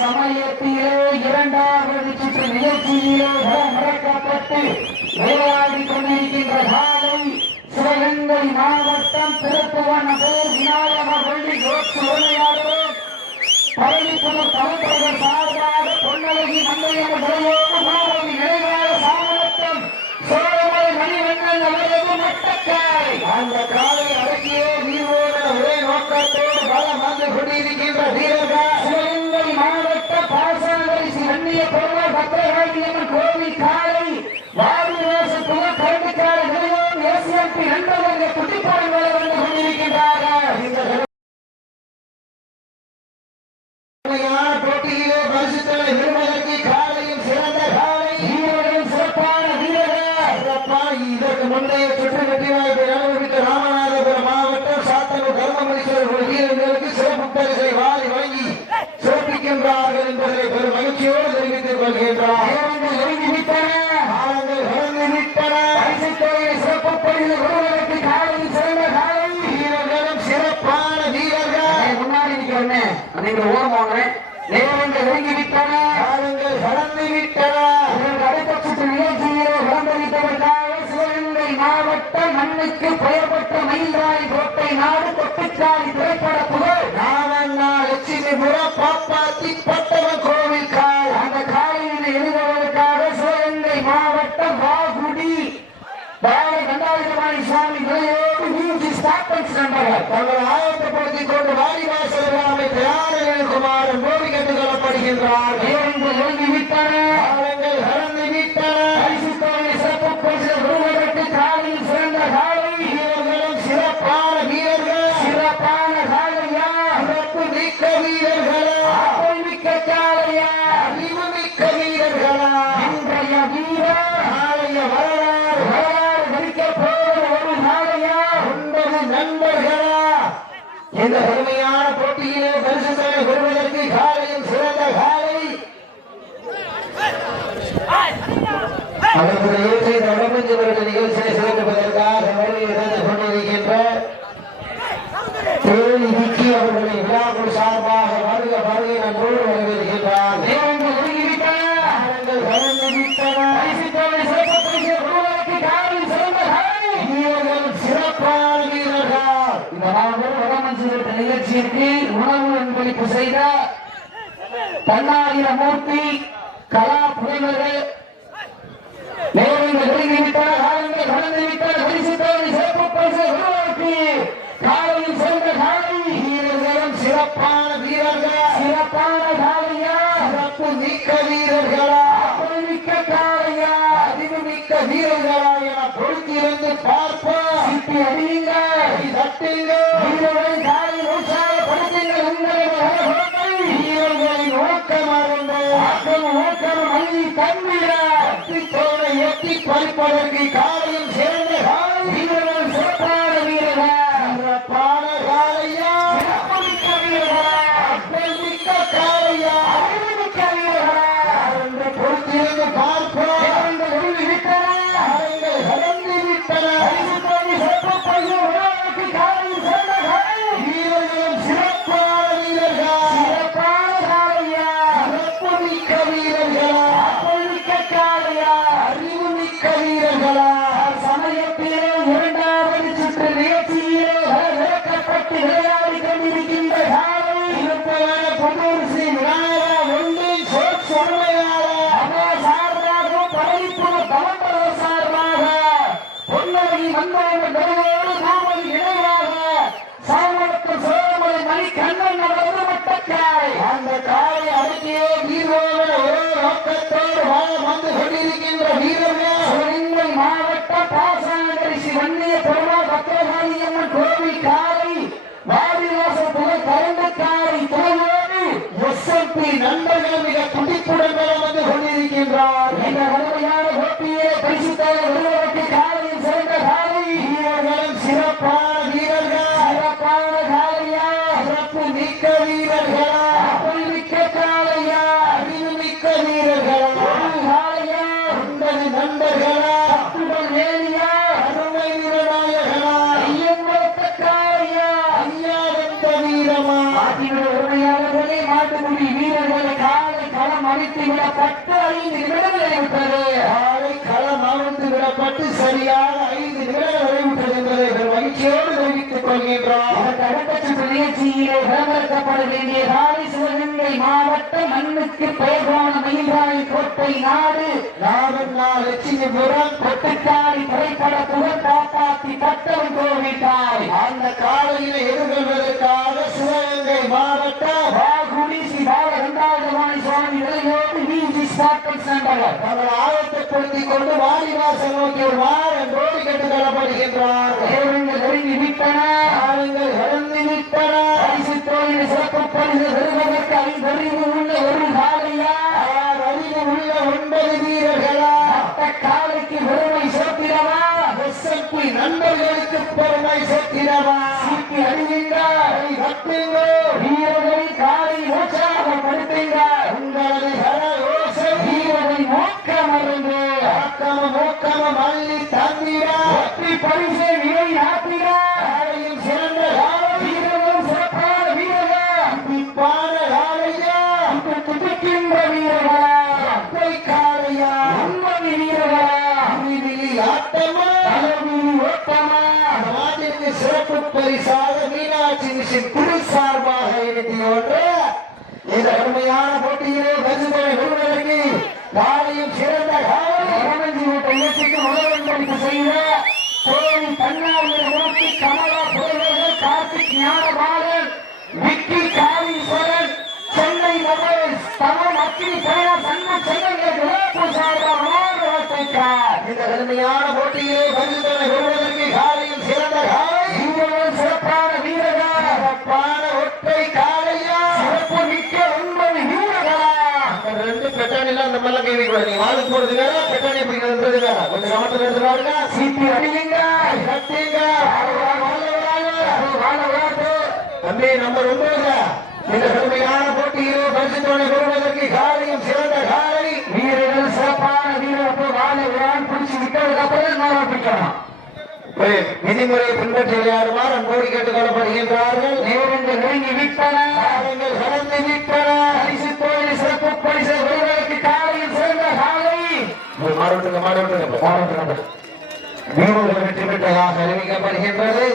சமயத்திலே இரண்டாவது சுற்று நிகழ்ச்சியிலே நடக்கப்பட்டு விளையாடி கொண்டிருக்கின்ற காலை சிவகங்கை மாவட்டம் திருப்புவனூர் விநாயக பள்ளி உரிமையாளர் பழனிக்குமர் தமிழக சார்பாக பொன்னழகி மந்தையர் விளையோடு மாவதி நிறைவாக சாமர்த்தம் சோழமலை மணிவண்ணன் அவரது மட்டக்காய் அந்த காலை அடக்கியோ வீரோட ஒரே நோக்கத்தோடு பலம் வந்து கொண்டிருக்கின்ற வீரர்கள் சிவகங்கை மாவட்ட பாசனரிசி வன்னிய பொருளார் பத்திரகாளியம்மன் கோவில் காலை வாரிவாச புகழ் கரண்டிக்கார விளையோடு ஏசியப்பி நண்பர்கள் குட்டிப்பாடுகளை வந்து கொண்டிருக்கின்றார்கள். இந்த போட்டியிலே பரிசுத்தலை பெறுவதற்கு காலையும் சிறந்த காலை வீரர்கள் சிறப்பான வீரர்கள் இதற்கு முந்தைய சுற்று வெற்றி வாய்ப்பை அனுபவித்த ராமநாதபுரம் மாவட்டம் சாத்தனூர் தர்மபுரீஸ்வரர் வீரர்களுக்கு சிறப்பு பரிசை வாரி வழங்கி சிறப்பிக்கின்றார்கள் என்பதை பெரும் மகிழ்ச்சியோடு தெரிவித்துக் கொள்கின்றார். சிறப்பு பரிசு பெறுவதற்கு காலையும் சிறந்த காலை வீரர்களும் சிறப்பான வீரர்கள் முன்னாடி நீங்கள் ஓரமாக நேரங்கள் நெருங்கிவிட்டன, காலங்கள் கடந்துவிட்டன. அடுத்த சுற்று நிகழ்ச்சியிலே விளம்பரிப்பதற்காக சிவகங்கை மாவட்டம் மண்ணுக்கு பெயர்பட்ட மயில்ராய் கோட்டை நாடு கொட்டுக்காரி திரைப்பட புகழ் நாவண்ணா லட்சுமிபுரம் பாப்பாத்தி பட்டவன் கோவில் கால் அந்த காலையினை எழுதுவதற்காக சிவகங்கை மாவட்டம் வாகுடி பாலை கண்டாதிரமாணி சுவாமி விளையோடு மியூசி ஸ்டாப்பன்ஸ் நண்பர்கள் தங்களை ஆயத்தப்படுத்திக் கொண்டு வாரிவாசலாமை தயாரில் குமாரன் மோடி கட்டுக் கொள்ளப்படுகின்றார். வீரர்கள் இறங்கிவிட்டன, காலங்கள் கடந்துவிட்டன. பரிசுத்தவனை சிறப்பு பரிசு பெறுவதற்கு காலையில் சிறந்த காலை வீரர்களும் சிறப்பான வீரர்கள் சிறப்பான காலையா சிறப்பு மிக்க வீரர்களா மிக்க காலையா அறிவு மிக்க வீரர்களா இன்றைய வீரர் நாளைய வரலாறு நண்பர்களா இந்த பெருமையான போட்டியிலே பரிசுகளை பெறுவதற்கு காலையும் சிறந்த காலை அவர்களுடைய நிகழ்ச்சியை சிறப்பிப்பதற்காக வருகை கொண்டிருக்கின்ற தேனி விக்கி அவர்களை விழாக்குழு சார்பாக வருக வருகை நன்றோடு வரவேற்கின்றார். நிகழ்ச்சிக்கு உணவு அன்பளிப்பு செய்த தன்னாயிர மூர்த்தி கலா புனைவர்கள் நேரங்கள் நெருங்கிவிட்டன, காலங்கள் கடந்துவிட்டன. பரிசுத்தவனை சிறப்பு பரிசு பெறுவதற்கு காலையில் சிறந்த காலை வீரர்களும் சிறப்பான வீரர்கள் சிறப்பான காலையா சிறப்பு மிக்க வீரர்களா மிக்க காலையா அறிவு மிக்க வீரர்களா என பொறுத்திருந்து பார்ப்போம். சிப்பி அடியுங்க, தட்டுங்க, வீரர்களின் காலையில் உற்சாகப்படுத்துங்கள். வீரர்களின் நோக்கம் நோக்கம் அள்ளி தன்மையில தோலை எட்டி பறிப்பதற்கு காலையும் சிறந்த காலை வீரர்கள் சிறப்பான வீரர்கள் சிறப்பான காலையா சிறப்புமிக்க வீரர்களா மிக்க காலையா அறிவுமிக்க வீரர்களா என்று பொறுத்திருந்து பார்ப்போம். அந்த காலை அடக்கிய வீரோட நோக்கத்தோடு வந்து கொண்டிருக்கின்ற வீரர்கள் மாவட்ட பாசனரிசி வன்னிய பொருளார் பத்திரகாளியம்மன் கோவில் காலை வாரிவாச புகழ் கரண்டக்காரி துணையோடு எஸ்எம்பி நண்பர்கள் மிக துடிப்புடன் வந்து கொண்டிருக்கின்றார். இந்த கடுமையான போட்டியை பரிசுத்தாக வருவதற்கு காலையில் சிறந்த காலை வீரர்களும் சிறப்பான வீரர்கள் சிறப்பான காலையா சிறப்பு மிக்க வீரர்களா மிக்க காலையா அறிவு மிக்க வீரர்களா காலையா உண்டது நண்பர்களா வேலியா அருமை வீரநாயகனா ஐயன் காலையா ஐயா வந்த வீரமா உரிமையாளர்களே மாட்டு அவிழ்த்து விடப்பட்டு 5 நிமிடங்கள் நிறைவுற்றது. காலை களம் அவிழ்த்து விடப்பட்டு சரியாக 5 நிமிடங்கள் நிறைவுற்றது என்பதை மகிழ்ச்சியோடு தெரிவித்துக் கொள்கின்றோம். அடுத்த சுற்று நிகழ்ச்சியிலே விளம்பரப்பட வேண்டிய காலை சிவகங்கை மாவட்டம் மண்ணுக்கு பெயர் போன மயில்ராணி கோட்டை நாடு நாவல் லட்சுமிபுரம் கொட்டுக்காரி திரைப்பட புகழ் காப்பாற்றி கட்டவன் கோவிட்டாய். அந்த காலையில எதிர்கொள்வதற்காக சிவகங்கை மாவட்டம் வாகுடி ஸ்ரீ பால கண்டாஜமாணி சுவாமி இளையோடு விஜி ஸ்பாட்டன் சென்றவர் தங்கள் ஆயத்தப்படுத்திக் கொண்டு வாலிவாசல் நோக்கி ஒரு வாரந்தோடு கேட்டுக் கொள்ளப்படுகின்றார்கள். நெருங்கி விட்டன, காலங்கள் கடந்து விட்டன. பரிசு தொழில் சிறப்பு பரிசு பெறுவதற்கு அறிவு உள்ள ஒரு காலையா, அறிவு உள்ள 9 வீரர்களா, மற்ற காலைக்கு பெருமை சேர்த்திடவா, எஸ்எம்பி நண்பர்களுக்கு பெருமை சேர்த்திடவா, சீட்டி அறிவிங்கள் கட்டுங்கோ, வீரர்களை காலை உற்சாகப்படுத்துங்கள், உங்களது கர யோசை வீரரை நோக்கமருந்து நோக்கமும் அள்ளி தந்திட வெற்றி பரிசை விலை நாட்டிட காலையும் சிறந்த காலை, வீரர்களும் சிறப்பான வீரர்கள், துடிப்பான காலையா, துடிக்கின்ற வீரர்களா, அப்பை காலையா, உண்மை வீரர்களா, விழி ஆட்டமா, தலைவிழி ஓட்டமா, அந்த நாட்டிற்கு சிறப்பு பரிசாக மீனாட்சி மிஷின் குழு சார்பாக இணைந்து ஒன்று இந்த அருமையான போட்டியிலே பரிசுகளை பெறுவதற்கு காலையும் சிறந்த காலை இயற்கைக்கு முதலமைச்சருக்கு செய்த கோவை தன்னார்வலர் மூர்த்தி கமலா புதல்வர்கள் கார்த்திக் ஞானபாலன் விக்கி காளீஸ்வரன் சென்னை மொபைல்ஸ் தமிழ் அக்கினி பயண சன்ம சென்னை இந்த கடுமையான போட்டியிலே பரிசுகளை பெறுவதற்கு காலையும் சிறந்த காலை, வீரர்கள் சிறப்பான வீரர்கள், சிறப்பான ஒற்றை காலையா, சிறப்பு மிக்க 9 வீரர்களா, அந்த 2 பெட்டானில அந்த மல்ல கை வைக்கூடாது. நீங்க வாழை போறது வேற, பெட்டானி பிடிக்கிறது வேற. கொஞ்சம் கவனத்தில் எடுத்து பாருங்க. சீட்டி அடிங்க கட்டிங்க தம்பி நம்பர் 9 இந்த கடுமையான போட்டியிலே பரிசுகளை பெறுவதற்கு காலையும் சிறந்த காலை, வீரர்கள் சிறப்பான வீரர்கள் வாழை விழான் பிடிச்சு விட்டதுக்கு அப்புறம் நான் பிடிக்கலாம். விதிமுறை பின்பற்றி விளையாடுமாறு அன்போடு கேட்டுக் கொள்ளப்படுகின்றார்கள். நேரங்கள் நெருங்கி விட்டன, காலங்கள் கடந்து விட்டன. பரிசு தொழில் சிறப்பு பரிசு பெறுவதற்கு காலையில் சிறந்த காலை மாறுவிட்டுங்க வீரர்கள் வெற்றி பெற்றதாக அறிவிக்கப்படுகின்றது.